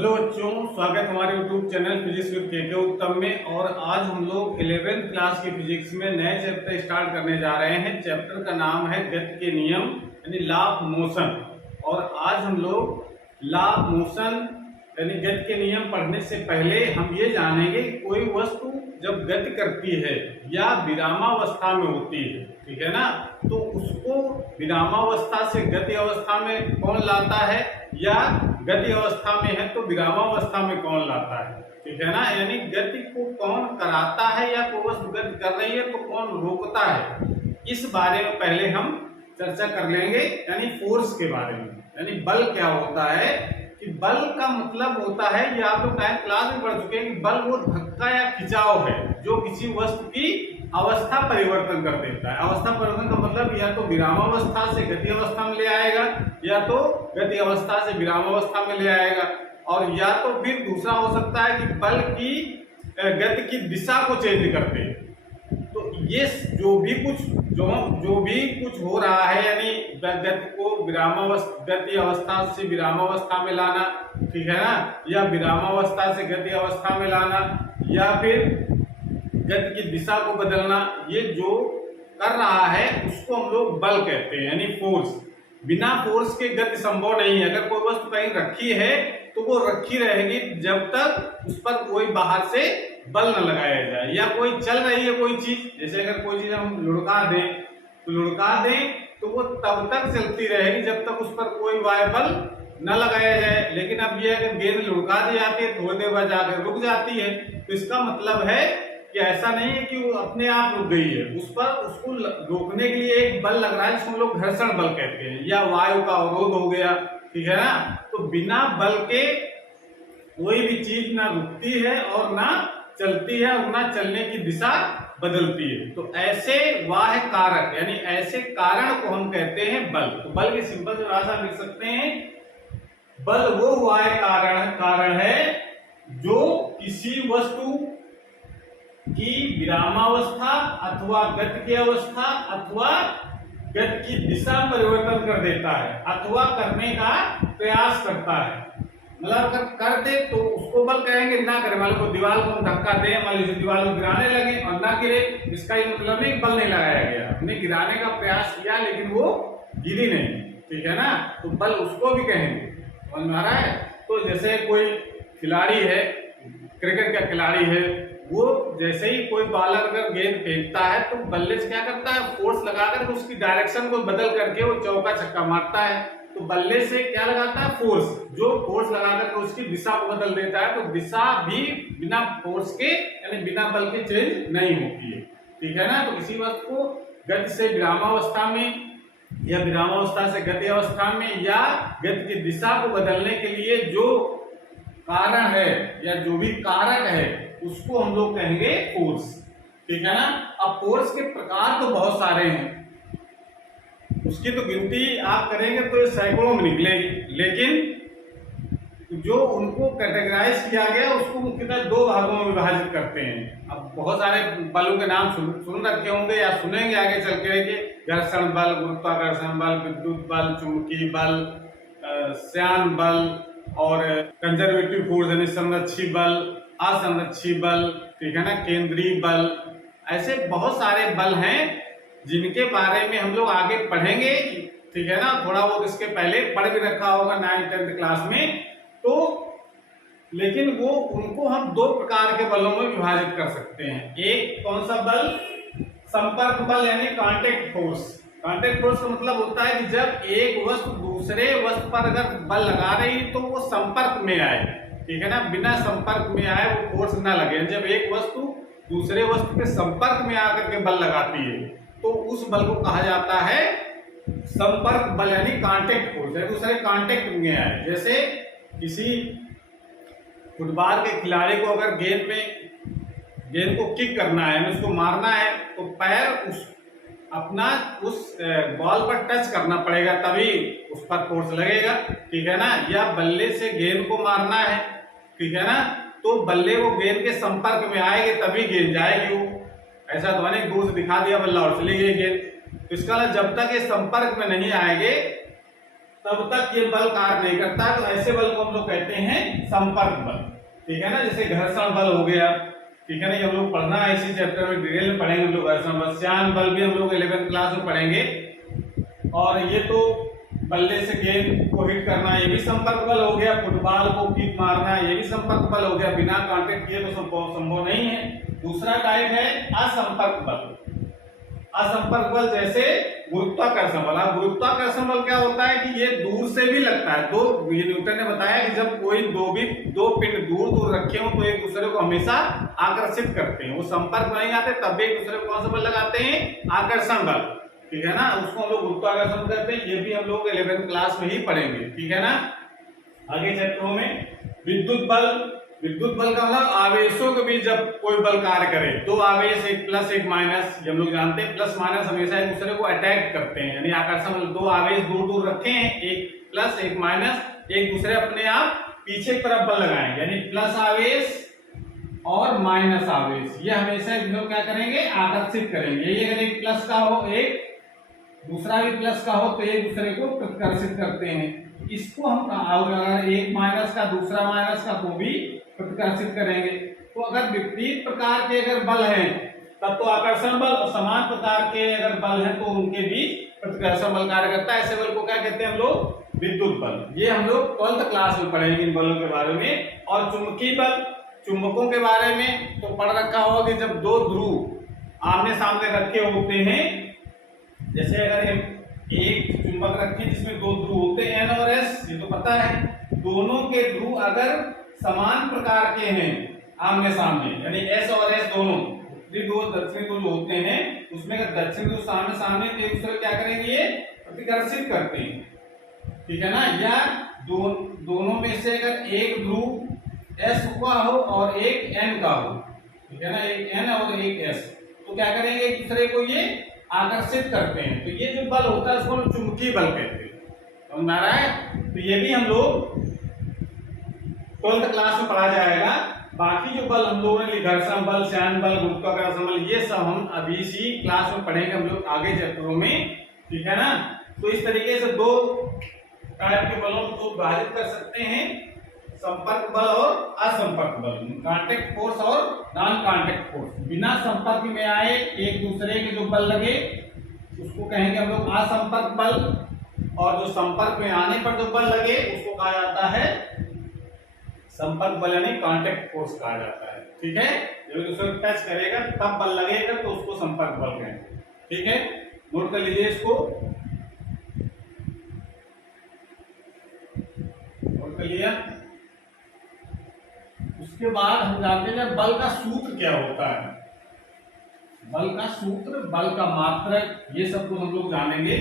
Hello बच्चों, स्वागत हमारे यूट्यूब चैनल फिजिक्स विद के उत्तम में। और आज हम लोग 11th क्लास की फिजिक्स में नए चैप्टर स्टार्ट करने जा रहे हैं। चैप्टर का नाम है गति के नियम यानी लॉ ऑफ मोशन। और आज हम लोग लॉ ऑफ मोशन यानी गति के नियम पढ़ने से पहले हम ये जानेंगे कि कोई वस्तु जब गति करती है या विरामावस्था में होती है, ठीक है ना, तो उसको विरामावस्था से गति अवस्था में कौन लाता है, या गति अवस्था में है तो विरामावस्था में कौन लाता है, ठीक है ना। यानी गति को कौन कराता है या कोई वस्तु गति कर रही है तो कौन रोकता है, इस बारे में पहले हम चर्चा कर लेंगे। यानी फोर्स के बारे में, यानी बल क्या होता है। कि बल का मतलब होता है, ये आप लोग 9th क्लास में पढ़ चुके हैं कि बल वो धक्का या खिंचाव है जो किसी वस्तु की अवस्था परिवर्तन कर देता है। अवस्था परिवर्तन का मतलब या तो विरामावस्था से गति अवस्था में ले आएगा, या तो गति अवस्था से विरामावस्था में ले आएगा, और या तो फिर दूसरा हो सकता है कि बल की गति की दिशा को चेंज कर दे। तो ये जो भी कुछ हो रहा है, यानी गति को गति अवस्था से विरामावस्था में लाना, ठीक है ना, या विरामावस्था से गति अवस्था में लाना, या फिर गति की दिशा को बदलना, ये जो कर रहा है उसको हम लोग बल कहते हैं, यानी फोर्स। बिना फोर्स के गति संभव नहीं है। अगर कोई वस्तु कहीं रखी है तो वो रखी रहेगी जब तक उस पर कोई बाहर से बल न लगाया जाए। या कोई चल रही है कोई चीज, जैसे अगर कोई चीज हम लुढ़का दें तो वो तब तक चलती रहेगी जब तक उस पर कोई बाह्य बल न लगाया जाए। लेकिन अब ये अगर गेंद लुढ़का दी जाती है थोड़ी देर बाद जाकर रुक जाती है, तो इसका मतलब है कि ऐसा नहीं है कि वो अपने आप रुक गई है, उस पर उसको रोकने के लिए एक बल लग रहा है जिसको हम लोग घर्षण बल कहते हैं, या वायु का अवरोध हो गया, ठीक है ना। तो बिना बल के कोई भी चीज ना रुकती है और ना चलती है और ना चलने की दिशा बदलती है। तो ऐसे वाह कारक यानी ऐसे कारण को हम कहते हैं बल। तो बल की सिंपल से भाषा लिख सकते हैं, बल वो वाह कारण है जो किसी वस्तु की विरामावस्था अथवा गति की अवस्था अथवा गति की दिशा परिवर्तन कर देता है अथवा करने का प्रयास करता है। मतलब अगर कर दे तो उसको बल कहेंगे, ना करे मान लो दीवार को हम धक्का दें, मान लीजिए दीवार को गिराने लगे और ना गिरे, इसका ये मतलब नहीं बल नहीं लगाया गया, हमने गिराने का प्रयास किया लेकिन वो गिरी नहीं, ठीक है ना। तो बल उसको भी कहेंगे, समझ में आ रहा है। तो जैसे कोई खिलाड़ी है, क्रिकेट का खिलाड़ी है, वो जैसे ही कोई बॉलर अगर गेंद फेंकता है तो बल्लेज क्या करता है, फोर्स लगाकर उसकी डायरेक्शन को बदल करके वो चौका छक्का मारता है। तो बल्ले से क्या लगाता है, फोर्स, जो फोर्स लगाकर उसकी दिशा को बदल देता है। तो दिशा भी बिना फोर्स के यानी बिना बल के चेंज नहीं होती है, ठीक है ना। तो किसी वस्तु को गति से विरामावस्था में या विरामावस्था से गति अवस्था में या गति की दिशा को बदलने के लिए जो कारण है या जो भी कारक है उसको हम लोग कहेंगे फोर्स, ठीक है ना। अब फोर्स के प्रकार तो बहुत सारे हैं, उसकी तो गिनती आप करेंगे तो ये सैकड़ों में निकलेगी, लेकिन जो उनको कैटेगराइज किया गया उसको मुख्यतः दो भागों में विभाजित करते हैं। अब बहुत सारे बलों के नाम सुन रखे होंगे या सुनेंगे आगे चल के, घर्षण बल, गुरुत्वाकर्षण बल, विद्युत बल, चुंबकीय बल, श्यान बल और कंजर्वेटिव फोर्स यानी संरक्षी बल, असंरक्षी बल, ठीक है ना, केंद्रीय बल। ऐसे बहुत सारे बल हैं जिनके बारे में हम लोग आगे पढ़ेंगे, ठीक है ना। थोड़ा बहुत इसके पहले पढ़ भी रखा होगा 9th 10th क्लास में। तो लेकिन वो उनको हम दो प्रकार के बलों में विभाजित कर सकते हैं। एक कौन सा बल, संपर्क बल यानी कांटेक्ट फोर्स। कांटेक्ट फोर्स का मतलब होता है कि जब एक वस्तु दूसरे वस्तु पर अगर बल लगा रही तो वो संपर्क में आए, ठीक है ना, बिना संपर्क में आए वो फोर्स ना लगे। जब एक वस्तु दूसरे वस्तु के संपर्क में आकर के बल लगाती है तो उस बल को कहा जाता है संपर्क बल यानी कांटेक्ट फोर्स, है दूसरे कांटेक्ट में आए। जैसे किसी फुटबॉल के खिलाड़ी को अगर गेंद को किक करना है, उसको मारना है, तो पैर उस बॉल पर टच करना पड़ेगा तभी उस पर फोर्स लगेगा, ठीक है ना। या बल्ले से गेंद को मारना है, ठीक है ना, तो बल्ले को गेंद के संपर्क में आएगी तभी गेंद जाएगी। वो ऐसा तो नहीं दूर से दिखा दिया बल्ला और चली गई गेंद। तो इसका जब तक ये संपर्क में नहीं आएंगे तब तक ये बल कार्य नहीं करता, तो ऐसे बल को हम लोग कहते हैं संपर्क बल। ठीक है ना, जैसे घर्षण बल हो गया। ठीक है ना, ये हम लोग पढ़ना है इसी चैप्टर में, डिटेल में पढ़ेंगे हम लोग घर्षण बल। श्यान बल भी हम लोग 11th क्लास में पढ़ेंगे। और ये तो बल्ले से गेंद को हिट करना, ये भी संपर्क बल हो गया। फुटबॉल को किक मारना, ये भी संपर्क बल हो गया। बिना कांटेक्ट किए तो संभव नहीं है। दूसरा टाइप है असंपर्क बल। असंपर्क बल जैसे गुरुत्वाकर्षण बल। गुरुत्वाकर्षण बल क्या होता है कि ये दूर से भी लगता है। ये न्यूटन ने बताया कि जब कोई दो पिंड दूर दूर रखे हो तो एक दूसरे को हमेशा आकर्षित करते हैं। वो संपर्क नहीं आते तब भी एक दूसरे को कौन सा बल लगाते हैं? आकर्षण बल। ठीक है ना, उसको हम लोग गुरुत्वाकर्षण कहते हैं। ये भी हम लोग 11th क्लास में ही पढ़ेंगे। ठीक है ना, आगे चैप्टरों में विद्युत बल। विद्युत बल का मतलब आवेशों के बीच जब कोई बल कार्य करे, दो आवेश, एक प्लस एक माइनस, हम लोग जानते हैं प्लस माइनस हमेशा एक दूसरे को अट्रैक्ट करते हैं। यानी आकर्षण बल, दो आवेश दूर दूर रखे हैं, एक प्लस एक माइनस, एक दूसरे अपने आप पीछे की तरफ बल लगाएंगे। यानी प्लस आवेश और माइनस आवेश ये हमेशा एक दूसरे को क्या करेंगे? आकर्षित करेंगे। ये अगर एक प्लस का हो, एक दूसरा भी प्लस का हो तो एक दूसरे को प्रतिकर्षित करते हैं। इसको हम अगर एक माइनस का दूसरा माइनस का तो भी प्रतिकर्षित करेंगे। तो अगर विपरीत प्रकार के अगर बल हैं तब तो आकर्षण बल, और समान प्रकार के अगर बल हैं तो उनके भी प्रतिकर्षण बल कार्य करता है। ऐसे बल को क्या कहते हैं हम लोग? विद्युत बल। ये हम लोग 12th क्लास में पढ़ेंगे इन बलों के बारे में। और चुंबकीय बल, चुंबकों के बारे में तो पढ़ रखा होगा कि जब दो ध्रुव आमने सामने रखे होते हैं, जैसे अगर एक चुंबक रखें जिसमें दो ध्रुव होते हैं N और S, ये तो पता है। दोनों के ध्रुव अगर समान प्रकार के हैं आमने सामने, यानी S और S दोनों उत्तरी ध्रुव दक्षिणी ध्रुव होते हैं, उसमें अगर दक्षिणी ध्रुव सामने सामने तो एक दूसरे क्या करेंगे? ये प्रतिकर्षित करते हैं। ठीक है ना, या दोनों में से अगर एक ध्रुव S का हो और एक N का हो, ठीक है ना, एक N और एक S, तो क्या करेंगे? एक दूसरे को ये आकर्षित करते हैं। तो ये जो बल होता है उसको हम चुंबकीय बल कहते हैं। समझ में आ रहा है? तो ये भी हम लोग 12th क्लास में पढ़ा जाएगा। बाकी जो बल हम लोगों ने घर्षण बल, श्यान बल, गुरुत्वाकर्षण बल, ये सब हम अभी इसी क्लास में पढ़ेंगे हम लोग आगे चैप्टरों में। ठीक है ना, तो इस तरीके से दो टाइप के बलों को विभाजित कर सकते हैं, संपर्क बल और असंपर्क बल, कांटेक्ट फोर्स और नॉन कांटेक्ट फोर्स। बिना संपर्क में आए एक दूसरे के जो बल लगे उसको कहेंगे हम लोग असंपर्क बल, और जो संपर्क में आने पर जो बल लगे उसको कहा जाता है संपर्क बल, यानी कांटेक्ट फोर्स कहा जाता है। ठीक है, जब दूसरे को टच करेगा तब बल लगेगा तो उसको संपर्क बल कहेंगे। ठीक है, नोट कर लीजिए इसको, नोट कर लिया। उसके बाद हम जानते हैं बल का सूत्र क्या होता है। बल का सूत्र, बल का मात्रक, ये सब कुछ हम लोग जानेंगे।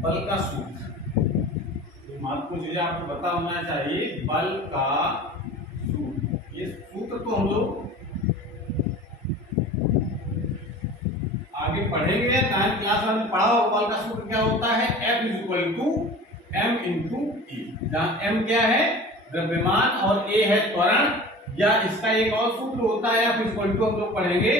बल का सूत्र, महत्वपूर्ण चीजें आपको पता होना चाहिए। बल का सूत्र, ये सूत्र तो हम लोग आगे पढ़ेंगे। 9th क्लास में पढ़ा होगा बल का सूत्र क्या होता है? F = m × E, जहाँ m क्या है? द्रव्यमान और a है त्वरण। या इसका एक और सूत्र होता है F = हम लोग पढ़ेंगे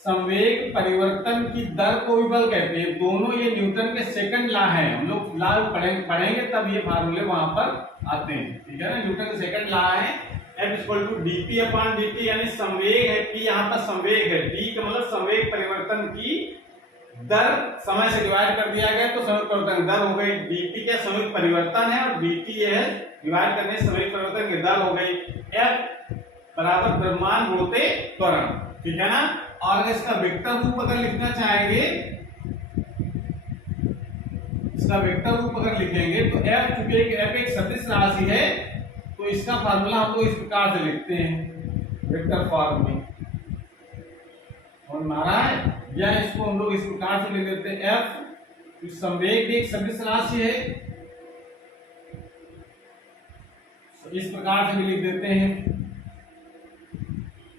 संवेग परिवर्तन की दर को भी बल कहते हैं। दोनों ये न्यूटन के सेकंड लॉ हैं, हम लोग लॉ पढ़ेंगे तब ये फार्मूले वहां पर आते हैं। ठीक है ना, न्यूटन के सेकंड लॉ है F = dp/dt, यानी संवेग है p, यहाँ पर संवेग है, d का मतलब संवेग परिवर्तन की दर समय से डिवाइड कर दिया गया तो संवेग परिवर्तन दर हो गई। dp क्या संवेग परिवर्तन है और dt ये है डिवाइड करने से संवेग परिवर्तन की दर हो गई। F बराबर द्रव्यमान गुणित त्वरण। ठीक है ना, और अगर इसका वेक्टर रूप अगर लिखना चाहेंगे, इसका वेक्टर रूप अगर लिखेंगे तो F चूंकि एक सदिश राशि है तो इसका फार्मूला हम लोग इस प्रकार से लिखते हैं वेक्टर फॉर्म में, और नारायण, या इसको हम लोग इस प्रकार से लिख देते हैं F, संवेग भी एक सदिश राशि है, इस प्रकार से भी लिख देते हैं।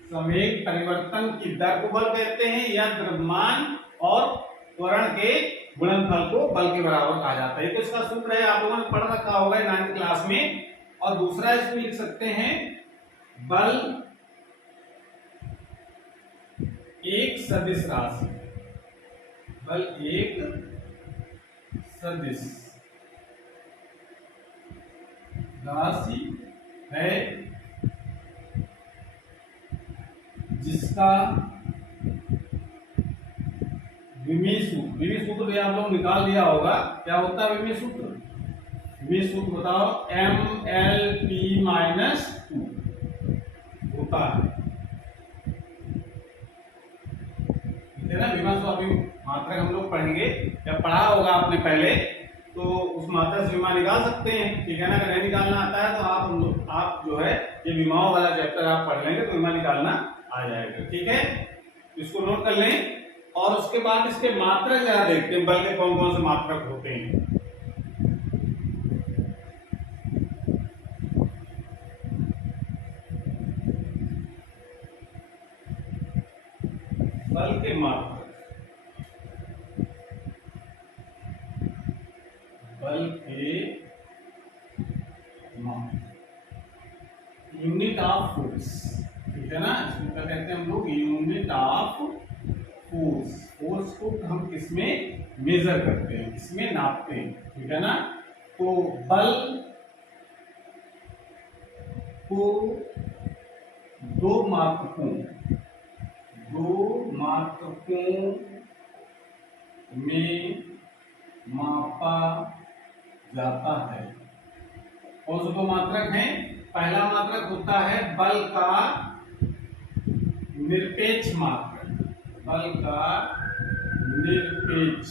संवेग परिवर्तन की दर को बल कहते हैं, या द्रव्यमान और त्वरण के गुणनफल को बल के बराबर कहा जाता है। तो इसका सूत्र है, आप लोगों ने पढ़ रखा होगा 9th क्लास में। और दूसरा इसमें लिख सकते हैं बल एक सदिश राशि, बल एक सदिश राशि है जिसका विमीय सूत्र भी आप लोग निकाल लिया होगा। क्या होता है विमीय सूत्र? विमीय सूत्र बताओ, MLP-2 होता है, ठीक है ना। विमा तो अभी मात्रक हम लोग पढ़ेंगे, या पढ़ा होगा आपने पहले, तो उस मात्रा से विमा निकाल सकते हैं, ठीक है ना। अगर नहीं निकालना आता है तो आप जो है ये विमाओं वाला चैप्टर आप पढ़ लेंगे तो विमा निकालना आ जाएगा, ठीक है। इसको नोट कर लें। और उसके बाद इसके मात्रक जरा देखते हैं, बल के कौन कौन से मात्रक होते हैं। बल के मात्रक, बल के मात्रक, यूनिट ऑफ फोर्स, ठीक है ना। इसको क्या कहते हैं हम लोग? Unit of force. फोर्स को हम किसमें मेजर करते हैं, किसमें नापते हैं, ठीक है ना। तो बल को दो मात्रकों में मापा जाता है। कौन से दो मात्रक हैं? पहला मात्रक होता है बल का निरपेक्ष मात्रक, बल का निरपेक्ष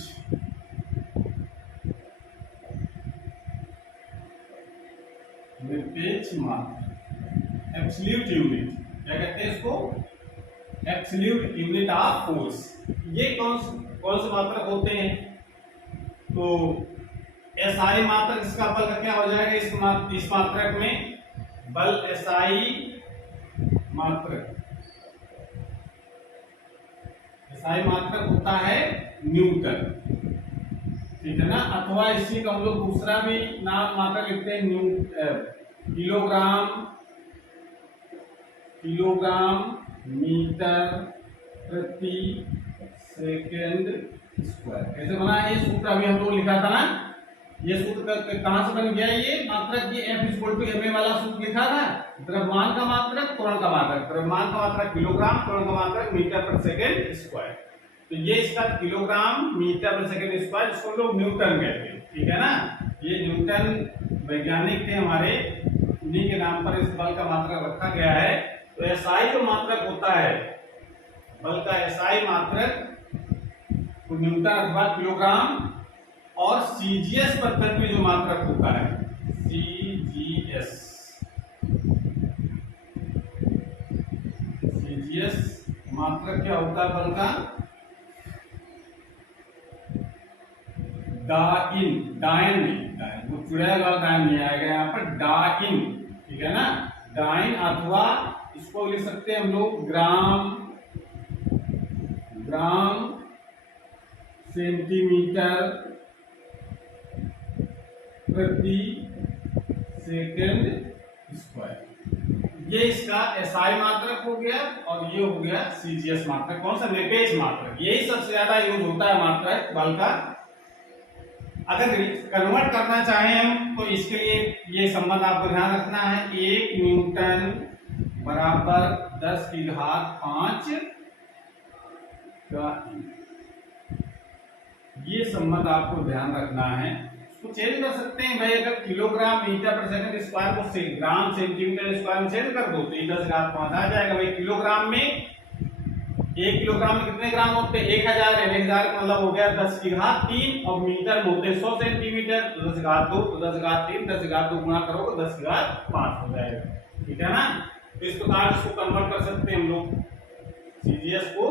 मात्रक, एब्सोल्यूट यूनिट, क्या कहते हैं इसको? Absolute unit of force. ये कौन से मात्रक होते हैं? तो एसआई मात्रक, इसका बल का क्या हो जाएगा? इस मात्रक में बल एसआई मात्रक, एसआई मात्रक होता है न्यूटन, ठीक है ना। अथवा इसी का हम लोग दूसरा भी नाम मात्रक लिखते हैं, किलोग्राम मीटर प्रति सेकेंड स्क्वायर। कैसे बना है ये सूत्र? अभी हम लोग लिखा था ना, ये सूत्र कहां से बन गया? ये मात्रक, ये F=ma वाला सूत्र लिखा था। द्रव्यमान का मात्रक, त्वरण का मात्रक, द्रव्यमान का मात्रक किलोग्राम, त्वरण का मात्रक मीटर पर सेकेंड स्क्वायर। तो ये इसका किलोग्राम मीटर पर सेकेंड स्क्वायर, इसको लोग न्यूटन कहते हैं, ठीक है ना। ये न्यूटन वैज्ञानिक थे हमारे, उन्हीं के नाम पर इस बल का मात्रक रखा गया है। तो एसआई जो मात्रक होता है, बल का एसआई मात्रक न्यूटन अथवा किलोग्राम, और सीजीएस पद्धति में जो मात्रक होता है, सीजीएस मात्रक क्या होता है बल का? डाइन, वो चुड़ैल वाला डाइन नहीं आएगा यहाँ पर, डाइन, ठीक है ना। डाइन, अथवा इसको लिख सकते हैं हम लोग ग्राम सेंटीमीटर प्रति सेकेंड स्क्वायर। ये इसका एसआई मात्रक हो गया, और ये हो गया सीजीएस मात्रक। कौन सा? निरपेक्ष मात्रक। यही सबसे ज्यादा यूज होता है मात्रक बल का। अगर कन्वर्ट करना चाहें हम, तो इसके लिए ये संबंध आपको ध्यान रखना है, 1 न्यूटन बराबर 10 की घात 5 का, ये संबंध आपको ध्यान रखना है। इसको चेंज कर सकते हैं भाई, अगर किलोग्राम मीटर पर सेकंड स्क्वायर को ग्राम सेंटीमीटर स्क्वायर में चेंज कर दो तो 10 की घात 5 आ जाएगा भाई। किलोग्राम में 1 किलोग्राम में कितने ग्राम होते हैं? 1000 है, 1000 का मतलब हो गया 10 की घात 3, और मीटर में होते हैं 100 सेंटीमीटर, तो 10 की घात 2, तो 10 की घात 3, 10 की घात 2 गुणा करोगे 10 की घात 5 हो जाएगा, ठीक है ना। तो इस प्रकार इसको कन्वर्ट कर सकते हैं हम लोग, सीजीएस को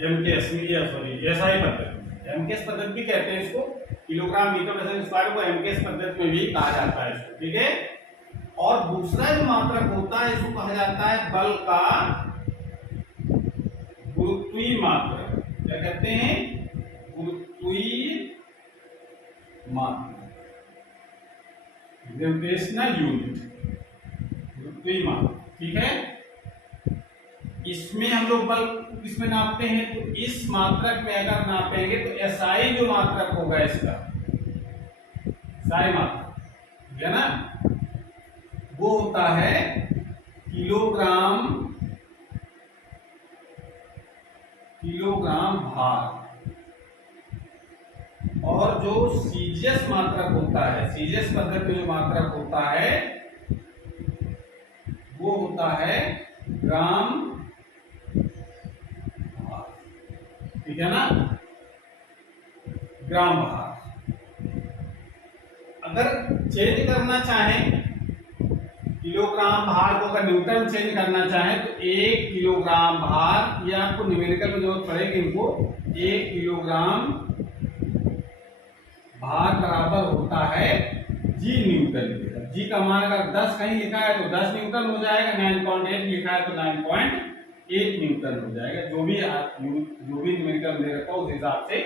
एमकेएस एसआई पद्धति, एमकेएस पद्धति भी कहते हैं इसको, किलोग्राम मीटर पर स्क्वायर को एमकेएस पद्धति में भी कहा जाता है इसको, ठीक है। और दूसरा जो मात्रक होता है इसको कहा जाता है बल का गुरुत्वीय मात्रक। क्या कहते हैं? गुरुत्वीय मात्रक, ग्रेविटेशनल यूनिट, गुरुत्वीय मात्रक, ठीक है। इसमें हम लोग बल किसमें नापते हैं, तो इस मात्रक में अगर नापेंगे तो एसआई जो मात्रक होगा इसका, साई मात्रक है ना, वो होता है किलोग्राम भार। और जो सीजीएस मात्रक होता है, सीजीएस पद्धति में जो मात्रक होता है वो होता है ग्राम भार, ठीक है ना, ग्राम भार। अगर चेंज करना चाहें किलोग्राम भार को, अगर न्यूटन चेंज करना चाहें तो 1 किलोग्राम भार, ये आपको न्यूमेरिकल में जरूरत पड़ेगी इनको, 1 किलोग्राम भार बराबर होता है जी न्यूटन। जी का मान अगर 10 कहीं लिखा है तो 10 न्यूटन हो जाएगा, 9.8 लिखा है तो 9.8 न्यूटन हो जाएगा। जो भी न्यूमेरिकल दे रखा उस हिसाब से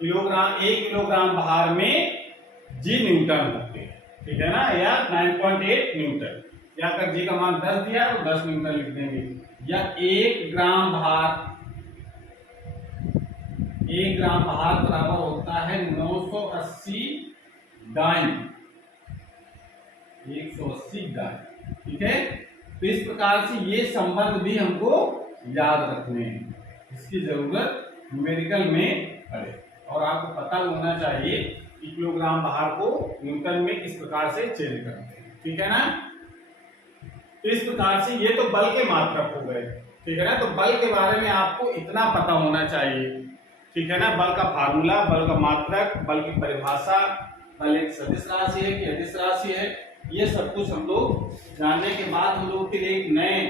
किलोग्राम, 1 किलोग्राम भार में जी न्यूटन होते हैं, ठीक है ना, या 9.8 न्यूटन, या अगर जी का मान 10 दिया तो 10 न्यूटन लिख देंगे। या 1 ग्राम भार, 1 ग्राम भार बराबर होता है 980 डाइन, 180 डाइन, ठीक है। तो इस प्रकार से ये संबंध भी हमको याद रखने हैं, इसकी जरूरत न्यूमेरिकल में पड़े। और आपको पता होना चाहिए कि किलोग्राम भार को न्यूटन में किस प्रकार से चेंज करते हैं, ठीक है ना। तो इस प्रकार से ये तो बल के मात्रक हो गए, ठीक है ना। तो बल के बारे में आपको इतना पता होना चाहिए, ठीक है ना। बल का फार्मूला, बल का मात्रक, बल की परिभाषा, बल एक सदिश राशि है कि अदिश राशि है, ये सब कुछ हम लोग जानने के बाद हम लोग फिर एक नए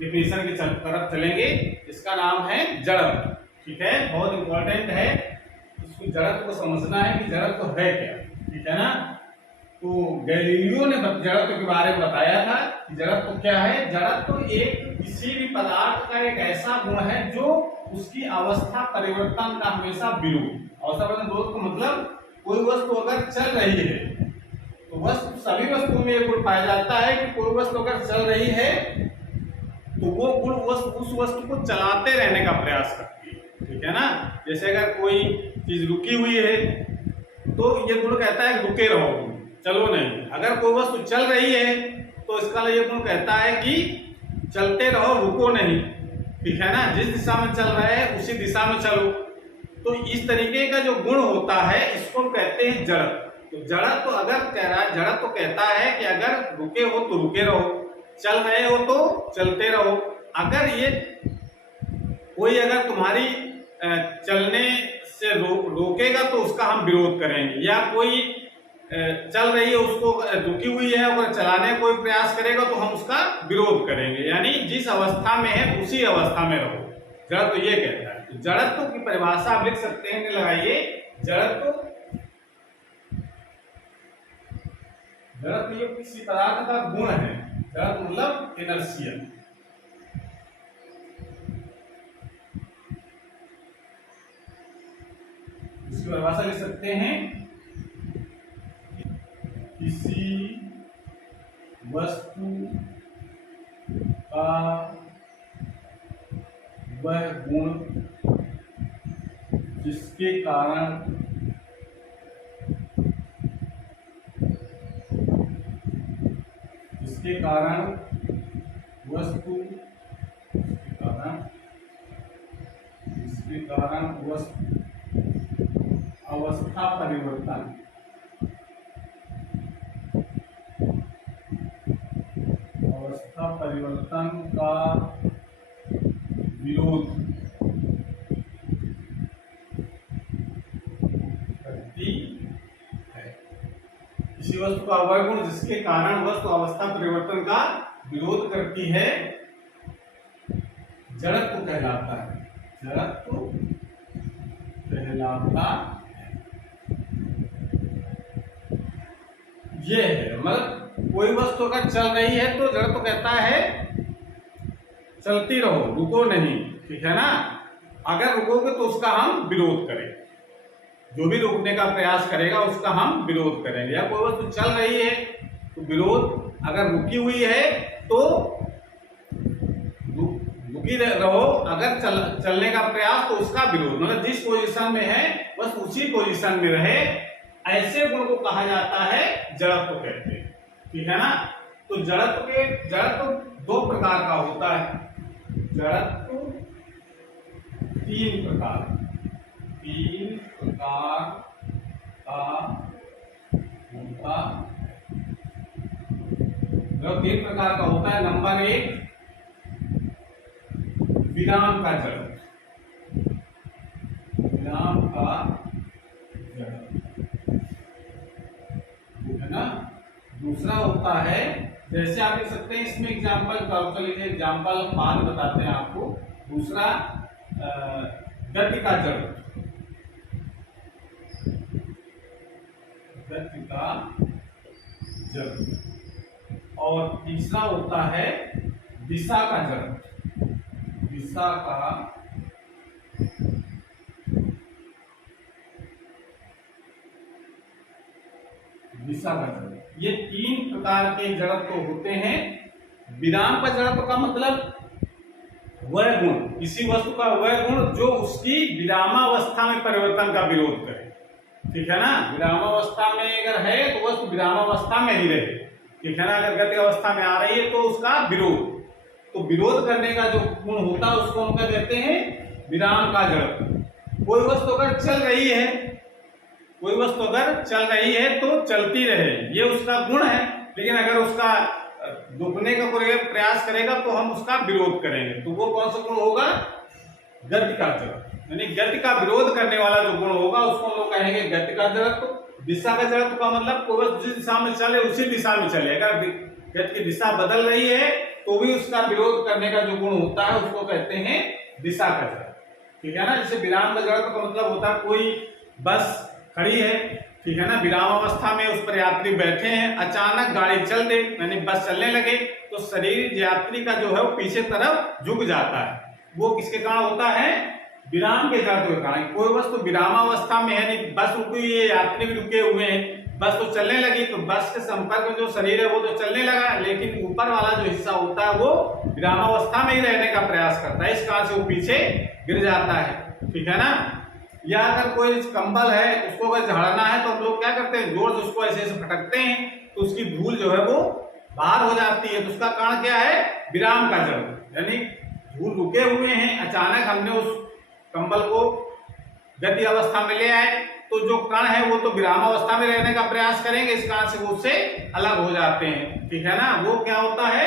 डिफिनेशन की तरफ चलेंगे, इसका नाम है जड़त्व, ठीक है। बहुत इंपॉर्टेंट है, इसको जड़त्व को समझना है कि जड़त्व है क्या, ठीक है ना। तो गैलीलियो ने जड़त्व के बारे में बताया था कि जड़त्व क्या है। जड़त्व एक किसी भी पदार्थ का एक ऐसा गुण है जो उसकी अवस्था परिवर्तन का हमेशा विरोध। अवस्था परिवर्तन विरोध का मतलब कोई वस्तु अगर चल रही है तो वस्तु, सभी वस्तुओं में एक गुण पाया जाता है कि कोई वस्तु अगर चल रही है तो वो गुण उस वस्तु को चलाते रहने का प्रयास करती है, ठीक है ना। जैसे अगर कोई चीज रुकी हुई है तो ये गुण कहता है रुके रहो, चलो नहीं। अगर कोई वस्तु चल रही है तो इसका ये गुण कहता है कि चलते रहो, रुको नहीं, ठीक है ना। जिस दिशा में चल रहा है उसी दिशा में चलो। तो इस तरीके का जो गुण होता है इसको कहते हैं जड़त्व। तो जड़त्व अगर कह रहा है, जड़त्व कहता है कि अगर रुके हो तो रुके रहो, चल रहे हो तो चलते रहो। अगर ये कोई अगर तुम्हारी चलने से रोकेगा तो उसका हम विरोध करेंगे, या कोई चल रही है उसको रुकी हुई है अगर चलाने का कोई प्रयास करेगा तो हम उसका विरोध करेंगे। यानी जिस अवस्था में है उसी अवस्था में रहो, जड़त्व ये कहता है। तो जड़त्व की परिभाषा आप लिख सकते हैं, लगाइए जड़त्व। जड़त्व ये किसी पदार्थ का गुण है, जड़त्व मतलब इनर्शिया। इसकी परिभाषा लिख सकते हैं, किसी वस्तु का वह गुण जिसके कारण वस्तु अवस्था परिवर्तन का विरोध करती है। किसी वस्तु का वह गुण जिसके कारण वस्तु अवस्था परिवर्तन का विरोध करती है जड़त्व कहलाता है, जड़त्व कहलाता है। ये है, मतलब कोई वस्तु अगर चल रही है तो जड़त्व कहता है चलती रहो, रुको नहीं, ठीक है ना। अगर रुकोगे तो उसका हम विरोध करेंगे, जो भी रोकने का प्रयास करेगा उसका हम विरोध करेंगे। या कोई वस्तु चल रही है तो विरोध, अगर रुकी हुई है तो रुकी रहो, अगर चलने का प्रयास तो उसका विरोध, मतलब जिस पोजीशन में है बस उसी पोजीशन में रहे, ऐसे गुण को कहा जाता है जड़त्व कहते हैं। ठीक है ना। तो जड़त्व दो प्रकार का होता है। जड़त्व तीन प्रकार का होता, जो तीन प्रकार का होता है। नंबर 1 विराम का जड़त्व, विराम का जड़त्व है ना। दूसरा होता है, जैसे आप देख सकते हैं इसमें एग्जाम्पल, चलिए एग्जाम्पल बाद बताते हैं आपको। दूसरा गति का जड़त्व, गति का जड़त्व। और तीसरा होता है दिशा का जड़त्व, दिशा का जड़त्व। ये तीन प्रकार के जड़त्व होते हैं। विराम का जड़त्व का मतलब वह गुण, किसी वस्तु का वह गुण जो उसकी विरामावस्था में परिवर्तन का विरोध करे। ठीक है ना। विरामावस्था में अगर है तो वस्तु विरामावस्था में ही रहे। ठीक है ना। अगर गति अवस्था में आ रही है तो उसका विरोध, तो विरोध करने का जो गुण होता है उसको हम क्या कहते हैं, विराम का जड़त्व। कोई वस्तु अगर चल रही है, कोई वस्तु अगर चल रही है तो चलती रहे, ये उसका गुण है। लेकिन अगर उसका रुकने का कोई प्रयास करेगा तो हम उसका विरोध करेंगे, तो वो कौन सा गुण होगा, गति का जड़त्व। यानी गति का विरोध करने वाला जो गुण होगा उसको हम लोग कहेंगे गति का जड़त्व। दिशा का जड़त्व का मतलब कोई वस्तु जिस दिशा में चले उसी दिशा में चले, अगर गति की दिशा बदल रही है तो भी उसका विरोध करने का जो गुण होता है उसको कहते हैं दिशा का जड़त्व। ठीक है ना। जैसे विराम का जड़त्व का मतलब होता है कोई बस खड़ी है, ठीक है ना, विराम अवस्था में उस पर यात्री बैठे हैं, अचानक गाड़ी चल दे यानी बस चलने लगे तो शरीर यात्री का जो है वो पीछे तरफ झुक जाता है। वो किसके कारण होता है, विराम के जड़त्व के कारण। कोई वस्तु विरामावस्था में है, नहीं बस रुकी हुई है, यात्री भी रुके हुए हैं, बस तो चलने लगी तो बस के संपर्क में जो शरीर है वो तो चलने लगा, लेकिन ऊपर वाला जो हिस्सा होता है वो विरामावस्था में ही रहने का प्रयास करता है, इस कारण से वो पीछे गिर जाता है। ठीक है ना। या अगर कोई कंबल है उसको अगर झाड़ना है तो हम लोग क्या करते हैं, जोर से उसको ऐसे ऐसे फटकते हैं तो उसकी धूल जो है वो बाहर हो जाती है। तो उसका कारण क्या है, विराम का जड़त्व। यानी धूल रुके हुए हैं, अचानक हमने उस कंबल को गति अवस्था में ले आए तो जो कण है वो तो विराम अवस्था में रहने का प्रयास करेंगे, इस कारण से वो उससे अलग हो जाते हैं। ठीक है ना। वो क्या होता है,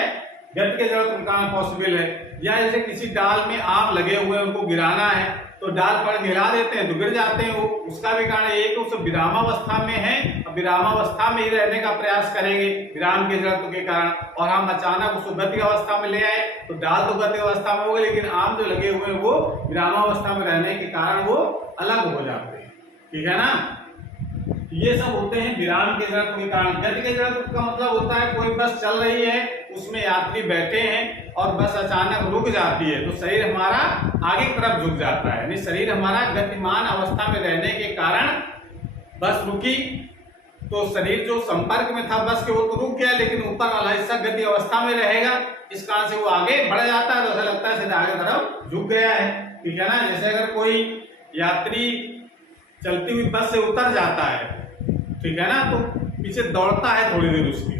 गति के जड़त्व के कारण पॉसिबल है। या जैसे किसी डाल में आम लगे हुए उनको गिराना है तो डाल पर गिरा देते हैं तो गिर जाते हैं, वो उसका भी कारण ये कि उस विरामावस्था में है, विरामावस्था में ही रहने का प्रयास करेंगे विराम के जड़त्व के कारण। और हम अचानक उसको गति अवस्था में ले आए तो डाल तो गति अवस्था में हो गए, लेकिन आम जो लगे हुए हैं वो विरामावस्था में रहने के कारण वो अलग हो जाते हैं। ठीक है ना। ये सब होते हैं विराम के जड़त्व के कारण। गति के जड़त्व का मतलब होता है कोई बस चल रही है, उसमें यात्री बैठे हैं और बस अचानक रुक जाती है तो शरीर हमारा आगे की तरफ झुक जाता है, यानी शरीर हमारा गतिमान अवस्था में रहने के कारण बस रुकी तो शरीर जो संपर्क में था बस के वो तो रुक गया, लेकिन ऊपर वाला हिस्सा गति अवस्था में रहेगा, इस कारण से वो आगे बढ़ जाता है तो ऐसा लगता है सीधा आगे तरफ झुक गया है। ठीक है ना। जैसे अगर कोई यात्री चलती हुई बस से उतर जाता है, ठीक है ना, तो पीछे दौड़ता है थोड़ी देर, उसकी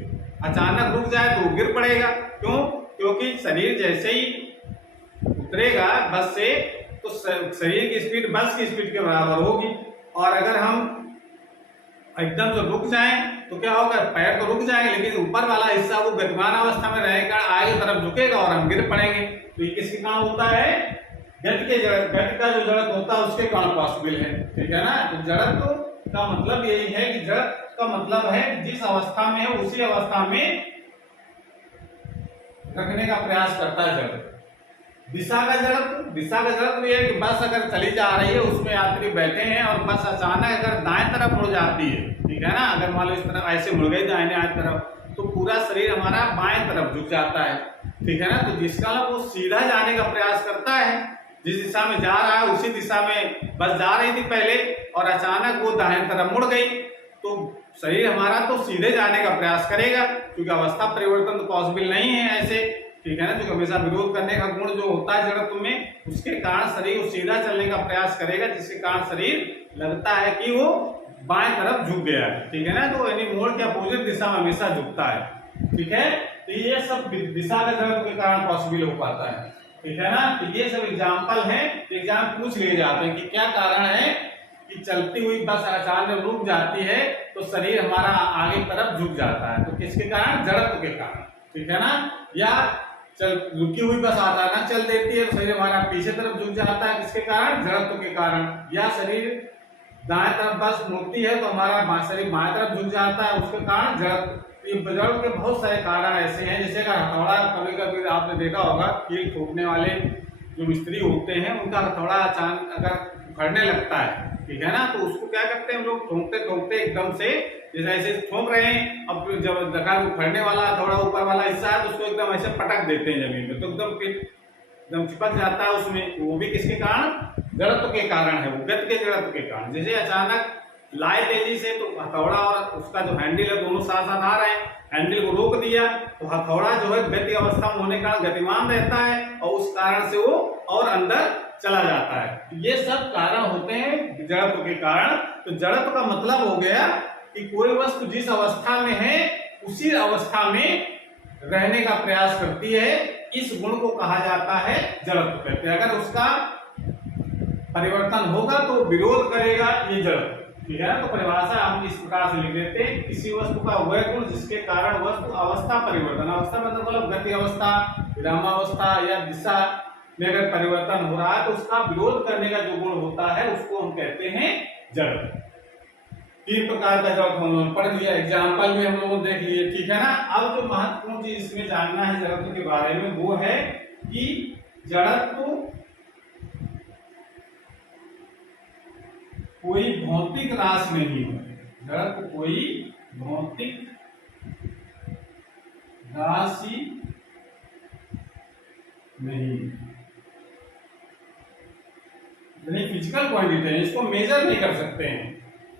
अचानक रुक जाए तो गिर पड़ेगा। क्यों, क्योंकि शरीर जैसे ही उतरेगा बस से तो शरीर की स्पीड बस की स्पीड के बराबर होगी, और अगर हम एकदम से रुक जाएं तो क्या होगा, पैर तो रुक जाएंगे लेकिन ऊपर वाला हिस्सा वो गतिमान अवस्था में रहेगा, आगे तरफ झुकेगा और हम गिर पड़ेंगे। तो ये किसके कारण होता है, गति का जो जड़त्व होता है उसके कारण पॉसिबल है। ठीक है ना। तो जड़त्व का मतलब यही है कि जड़त्व का मतलब है जिस अवस्था में है उसी अवस्था में रखने का प्रयास करता है जड़त्व। दिशा का जड़त्व यह है कि बस अगर चली जा रही है उसमें यात्री बैठे हैं और बस अचानक अगर दाएं तरफ मुड़ जाती है, ठीक है ना, अगर मान लो इस तरफ ऐसे मुड़ गई दाहिने तरफ तो पूरा शरीर हमारा बाएं तरफ झुक जाता है। ठीक है ना। तो जिसका वो सीधा जाने का प्रयास करता है, जिस दिशा में जा रहा है उसी दिशा में बस जा रही थी पहले और अचानक वो दाहिने तरफ मुड़ गई तो शरीर हमारा तो सीधे जाने का प्रयास करेगा, क्योंकि अवस्था परिवर्तन तो पॉसिबल नहीं है ऐसे। ठीक है ना, जो हमेशा विरोध करने का गुण जो होता है जड़त्व में, उसके कारण शरीर सीधा चलने का प्रयास करेगा, जिसके कारण शरीर लगता है कि वो बाएं तरफ झुक गया है, ठीक है ना, तो यानी मोड़ के अपोजिट दिशा में हमेशा झुकता है, ठीक है। तो ये सब दिशा का जड़त्व के कारण पॉसिबल हो पाता है, ठीक है ना। तो ये सब एग्जाम्पल है, एग्जाम पूछ लिए जाते हैं कि क्या कारण है कि चलती हुई बस अचानक रुक जाती है तो शरीर हमारा आगे तरफ झुक जाता है, तो किसके कारण? जड़त्व के कारण, ठीक है ना। या रुकी हुई बस अचानक चल देती है तो शरीर हमारा पीछे तरफ झुक जाता है, किसके कारण? जड़त्व के कारण। या शरीर दाएं तरफ बस मुड़ती है तो हमारा शरीर बाएं तरफ झुक जाता है, उसके कारण जड़त्व। जड़त्व के बहुत सारे कारण ऐसे हैं, जैसे का हथौड़ा, कभी कभी आपने देखा होगा कील ठोकने वाले जो मिस्त्री होते हैं उनका हथौड़ा अचानक अगर उखड़ने लगता है, ठीक है ना, तो उसको क्या करते हैं हम लोग, ठोकते ठोकते एकदम से जैसे ऐसे ठोक रहे हैं, अब जब देखा उखड़ने वाला थोड़ा ऊपर वाला हिस्सा है तो उसको एकदम ऐसे पटक देते हैं जमीन में, तो एकदम चिपक जाता है उसमें, वो भी किसके कारण? जड़त्व के कारण है, वो गति के जड़त्व के कारण। जैसे अचानक लाए तेजी से तो हथौड़ा और उसका जो हैंडल है दोनों साथ साथ आ रहे हैं, हैंडल को रोक दिया तो हथौड़ा जो है गति अवस्था में होने का गतिमान रहता है और उस कारण से वो और अंदर चला जाता है। ये सब कारण होते हैं जड़त्व के कारण। तो जड़त्व का मतलब हो गया कि कोई वस्तु जिस अवस्था में है उसी अवस्था में रहने का प्रयास करती है, इस गुण को कहा जाता है जड़त्व कहते हैं। अगर उसका परिवर्तन होगा तो विरोध करेगा, ये जड़त्व, ठीक है। तो परिभाषा हम इस प्रकार से लिख देते हैं, किसी वस्तु का वह गुण जिसके कारण वस्तु अवस्था परिवर्तन, अवस्था मतलब गति अवस्था, विरामावस्था या दिशा में अगर परिवर्तन हो रहा है तो उसका विरोध करने का जो गुण होता है उसको हम कहते हैं जड़त्व। तीन प्रकार का जड़त्व हम लोगों ने पढ़ लिया, एग्जाम्पल भी हम लोगों ने देख लिए, ठीक है ना। अब जो महत्वपूर्ण चीज इसमें जानना है जड़त्व के बारे में वो है कि जड़त्व कोई भौतिक राशि नहीं है, जड़त्व कोई भौतिक राशि नहीं, यानी फिजिकल क्वांटिटी है, इसको मेजर नहीं कर सकते हैं,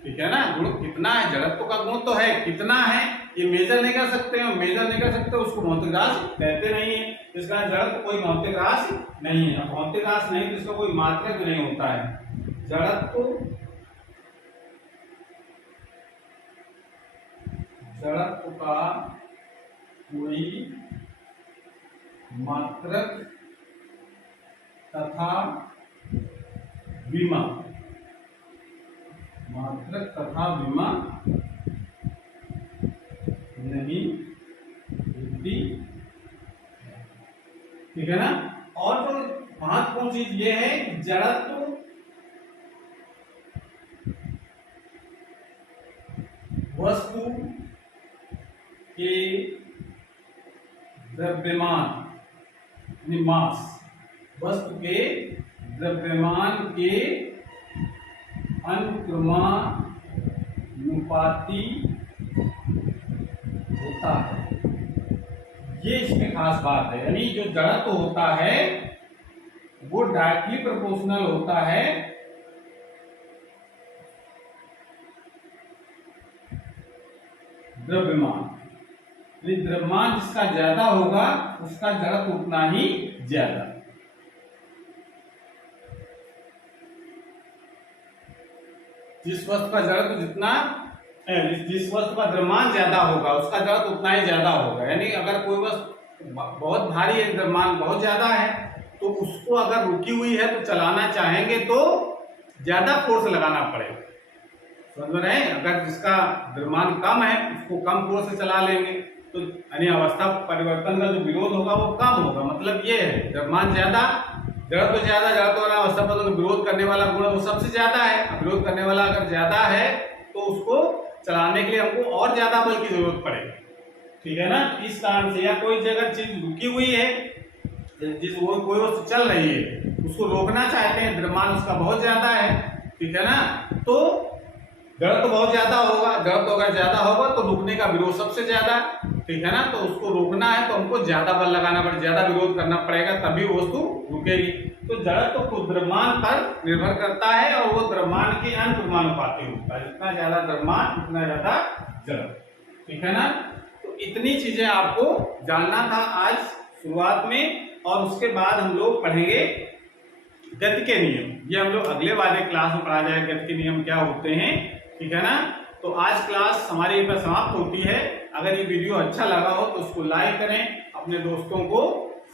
ठीक है ना। गुण कितना है, जड़त्व का गुण तो है, कितना है ये मेजर नहीं कर सकते हैं, मेजर नहीं कर सकते उसको भौतिक राशि कहते नहीं है। इसका जड़त्व कोई भौतिक राशि नहीं है, भौतिक राशि नहीं तो इसका कोई मात्रक नहीं होता है। जड़त्व का कोई मात्रक तथा विमा, मात्रक तथा विमा नहीं होती, ठीक है ना। और जो महत्वपूर्ण चीज ये है कि जड़त्व वस्तु के द्रव्यमान मास, वस्तु के द्रव्यमान के अनुक्रमानुपाती होता है, ये इसमें खास बात है। यानी जो जड़त्व होता है वो डायरेक्टली प्रोपोर्शनल होता है द्रव्यमान, द्रव्यमान जिसका ज्यादा होगा उसका जड़त्व उतना ही ज्यादा। जिस वस्तु का जड़त्व जितना, जिस वस्तु का द्रव्यमान ज्यादा होगा उसका जड़त्व उतना ही ज्यादा होगा। यानी अगर कोई वस्तु बहुत भारी है, द्रव्यमान बहुत ज्यादा है, तो उसको अगर रुकी हुई है तो चलाना चाहेंगे तो ज्यादा फोर्स लगाना पड़ेगा, समझ रहे हैं। अगर जिसका द्रव्यमान कम है उसको कम फोर्स से चला लेंगे तो यानी अवस्था परिवर्तन का जो विरोध होगा वो कम होगा। मतलब ये है द्रव्यमान ज्यादा, जड़त्व ज्यादा, जड़त्व वाला अवस्था परिवर्तन विरोध करने वाला गुण वो सबसे ज्यादा है। विरोध करने वाला अगर ज्यादा है तो उसको चलाने के लिए हमको और ज्यादा बल की जरूरत पड़ेगी, ठीक है ना। इस कारण से या कोई जगह चीज रुकी हुई है, जिस कोई वस्तु चल रही है उसको रोकना चाहते हैं, द्रव्यमान उसका बहुत ज्यादा है, ठीक है ना, तो जड़त्व बहुत ज्यादा होगा। जड़त्व अगर ज्यादा होगा तो रुकने का विरोध सबसे ज्यादा, ठीक है ना। तो उसको रोकना है तो हमको ज्यादा बल लगाना पड़ेगा, ज्यादा विरोध करना पड़ेगा, तभी वो वस्तु रुकेगी। तो जड़त्व को द्रव्यमान पर निर्भर करता है और वो द्रव्यमान के अनुक्रमानुपाती होता है, जितना ज्यादा द्रव्यमान उतना ज्यादा जड़त्व, ठीक है ना। तो इतनी चीजें आपको जानना था आज शुरुआत में, और उसके बाद हम लोग पढ़ेंगे गति के नियम। ये हम लोग अगले वाले क्लास में पढ़ा जाएगा, गति के नियम क्या होते हैं, ठीक है ना। तो आज क्लास हमारी यहीं पर समाप्त होती है। अगर ये वीडियो अच्छा लगा हो तो उसको लाइक करें, अपने दोस्तों को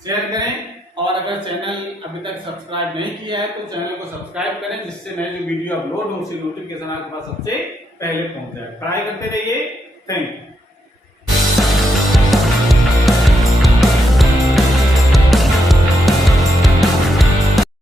शेयर करें, और अगर चैनल अभी तक सब्सक्राइब नहीं किया है तो चैनल को सब्सक्राइब करें, जिससे मैं जो वीडियो अपलोड हो उसकी नोटिफिकेशन आपके पास सबसे पहले पहुंच जाए। पढ़ाई करते रहिए। Thank you.